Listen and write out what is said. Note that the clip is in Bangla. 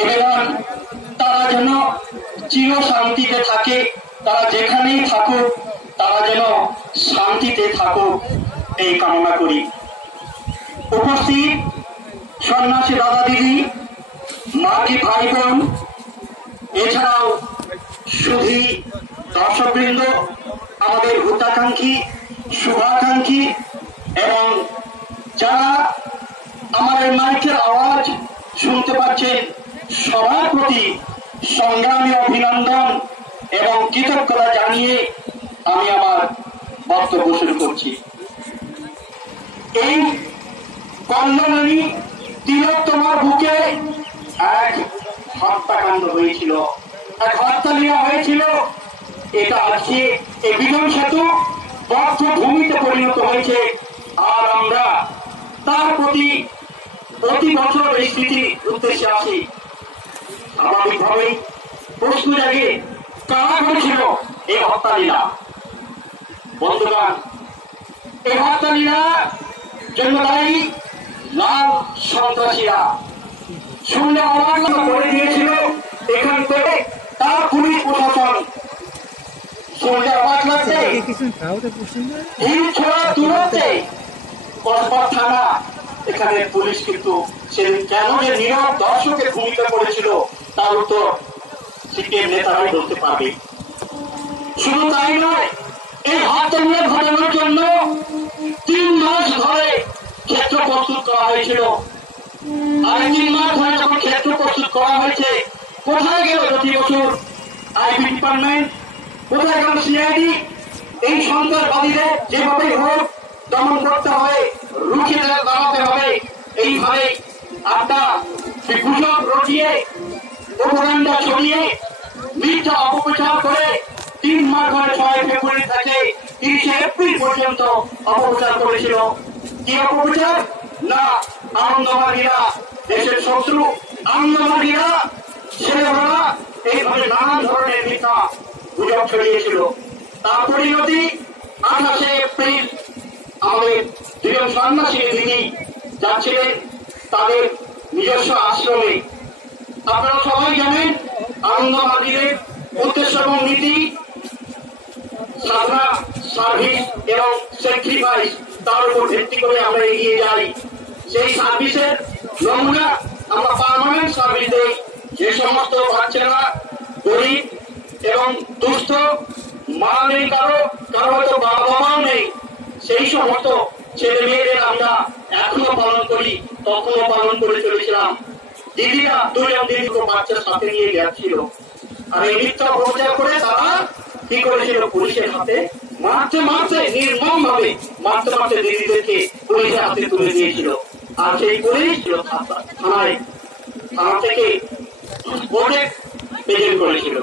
নিবেদন, তারা যেন চির শান্তিতে থাকে, তারা যেখানেই থাকুক তারা যেন শান্তিতে থাকুক এই কামনা করি। উপস্থিত সন্ন্যাসী দাদা দিদি, মাটি ভাই বোন, এছাড়াও সুধী দর্শকবৃন্দ, আমাদের হিতাকাঙ্ক্ষী শুভাকাঙ্ক্ষী এবং যারা আমাদের মাইকের আওয়াজ শুনতে পাচ্ছেন সবার প্রতি সংগ্রামী অভিনন্দন এবং কৃতজ্ঞতা জানিয়ে আমি আমার বক্তব্য শুরু করছি। এই কল্যাণী তিলোত্তমার বুকে এক হত্যাকাণ্ড হয়েছিল, এক হত্যা নেওয়া হয়েছিল। এটা আজকে এই বিজন সেতু বদ্ধভূমিতে পরিণত হয়েছে। আর আমরা তার প্রতি বছর এই স্মৃতি উদ্দেশ্যে আসি। স্বাভাবিকভাবেই প্রশ্ন জাগে, কারা করেছিল এই হত্যালীলা? বন্ধুগণ, এই হত্যালীলা জন্য দায়ী লাল সন্ত্রাসীরা। শুনলে অবাক করে দিয়েছিল এখান থেকে তার পুলিশ প্রশাসন। শুনলে অবাক লাগছে, হিল ছোড়া দূরত্বে কসবা থানা, এখানে পুলিশ কিন্তু সেদিন কেন যে নীরব দর্শকের ভূমিকা করেছিল তার উত্তর সিপিএম নেতারাই বলতে পারবে। শুধু তাই নয়, এই হত্যাকাণ্ড ঘটানোর জন্য 3 মাস ধরে ক্ষেত্র প্রস্তুত করা হয়েছিল। আর 3 মাস ধরে যখন ক্ষেত্র প্রস্তুত করা হয়েছে, কোথায় গেল জ্যোতি বসুর আইবি ডিপার্টমেন্ট, কোথায় গেল সিআইডি? এই সন্ত্রাসবাদীদের যেভাবে হোক দমন করতে হবে, রুখে দাঁড়াতে হবে, এইভাবে আড্ডা গুজব রটিয়ে প্রোপাগান্ডা ছড়িয়ে মিথ্যা অপপ্রচার করে 3 মাস ধরে 6 ফেব্রুয়ারি থেকে 30 এপ্রিল পর্যন্ত অপপ্রচার করেছিল। কি অপপ্রচার? না, আনন্দবাদীরা দেশের শত্রু, আনন্দবাদীরা ছেলেরা এইভাবে নানান ধরনের মিথ্যা গুজব ছড়িয়েছিল। তার পরিণতি 28 এপ্রিল আমাদের দুজন সন্ন্যাসী দিদি যাচ্ছিলেন তাদের নিজস্ব আশ্রমে। আপনারা সবাই জানেন আনন্দবাদীদের উদ্দেশ্য এবং নীতি সাধনা, সার্ভিস এবং স্যাক্রিফাইস, তার উপর ভিত্তি করে আমরা এগিয়ে যাই। সেই সার্ভিসের নমুনা আমরা পার্মানেন্ট সার্ভিস দেই। যে সমস্ত বাচ্চারা গরিব এবং দুস্থ, মা নেই কারো হয়তো বাবা মাও নেই, সেই সমস্ত ছেলে মেয়েদের আমরা এখনো পালন করি, তখনও পালন করে চলেছিলাম। দিদিরা 2 জন দিদিকে বাচ্চার সাথে নিয়ে যাচ্ছিল। আর এই মিথ্যা প্রচার করে তারা কি করেছিল? পুলিশের হাতে মারতে নির্মম ভাবে মারতে দিদিদেরকে পুলিশের হাতে তুলে দিয়েছিল। আর সেই পুলিশ থানা থেকে প্রেজেন্ট করেছিল।